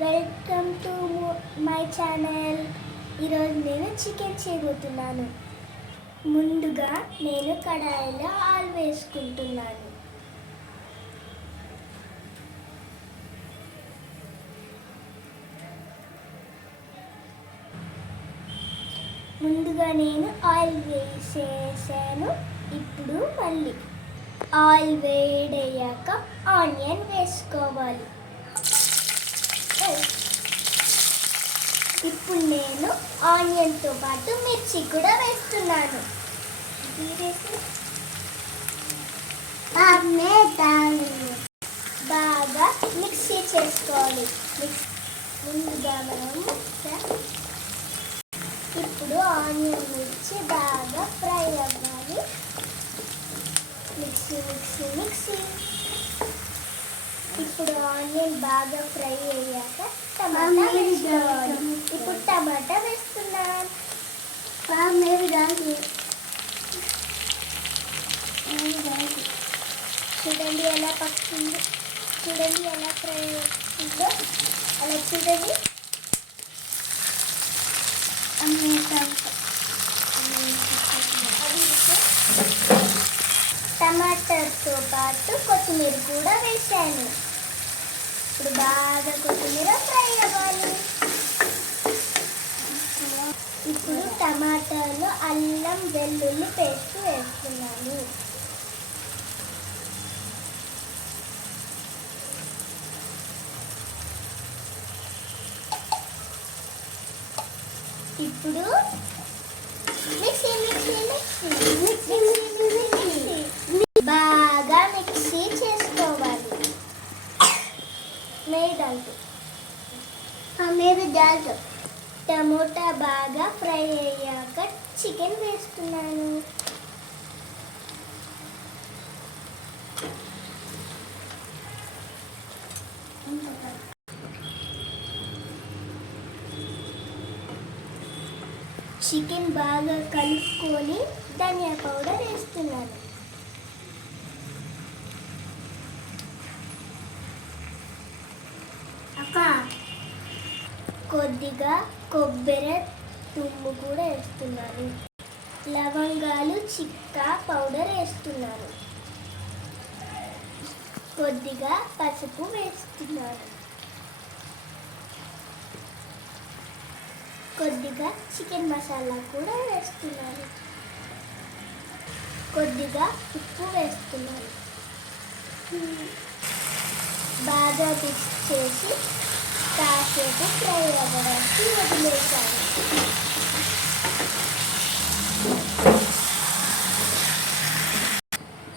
Welcome to my channel. ఈరోజు నేను chicken చేయబోతున్నాను. ముందుగా నేను కడాయిలో ఆయిల్ వేసుకుంటున్నాను. ముందుగా నేను ఆయిల్ వేసేసాను. ఇప్పుడు మళ్ళీ ఆయిల్ వేడయ్యాక ఆనియన్ వేసుకోవాలి. ఇప్పుడు నేను ఆనియన్తో పాటు మిర్చి కూడా వేస్తున్నాను. బాగా మిక్సీ చేసుకోవాలి. ముందుగా మనం ఇప్పుడు ఆనియన్ మిర్చి బాగా ఫ్రై అవ్వాలి. Mixie mixie mixie. ఇప్పుడు ఆనియన్ బాగా ఫ్రై అయ్యాక టమాటా వేసుకోవాలి. ఇప్పుడు టమాటా వేస్తున్నాను. చూడండి ఎలా పడుతుందో, చూడండి ఎలా ఫ్రై అవుతుందో, అలా చూడండి. టమాటాతో పాటు కొత్తిమీర కూడా వేసాను. ఇప్పుడు బాగా కొత్తిమీర ఫ్రై అవ్వాలి. ఇప్పుడు టమాటాలో అల్లం వెల్లుల్లి పేస్ట్ వేస్తున్నాను. ఇప్పుడు మిక్సీ మిక్సీ మిక్సీ బాగా మిక్సీ చేసుకోవాలి. టమోటా బాగా ఫ్రై అయ్యాక చికెన్ వేస్తున్నాను. చికెన్ బాగా కలుపుకొని ధనియా పౌడర్ వేస్తున్నాను. కొద్దిగా కొబ్బరి తుమ్ము కూడా వేస్తున్నాను. లవంగాలు చిక్క పౌడర్ వేస్తున్నాను. కొద్దిగా పసుపు వేస్తున్నాను. కొద్దిగా చికెన్ మసాలా కూడా వేస్తున్నాను. కొద్దిగా ఉప్పు వేస్తున్నాను. బాగా మిక్స్ చేసి కాసేపు ఫ్రై అవ్వడానికి వదిలేసాను.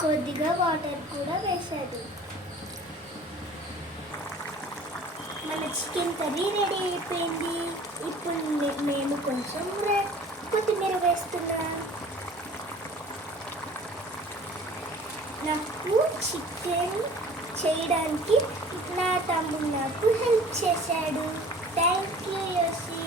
కొద్దిగా వాటర్ కూడా వేసాను. మన చికెన్ కర్రీ రెడీ అయిపోయింది. ఇప్పుడు నేను కొంచెం కొత్తిమీర వేస్తున్నా. నాకు చికెన్ చేయడానికి నా తమ్ముడు నాకు హెల్ప్ చేశాడు. Thank you యోసి.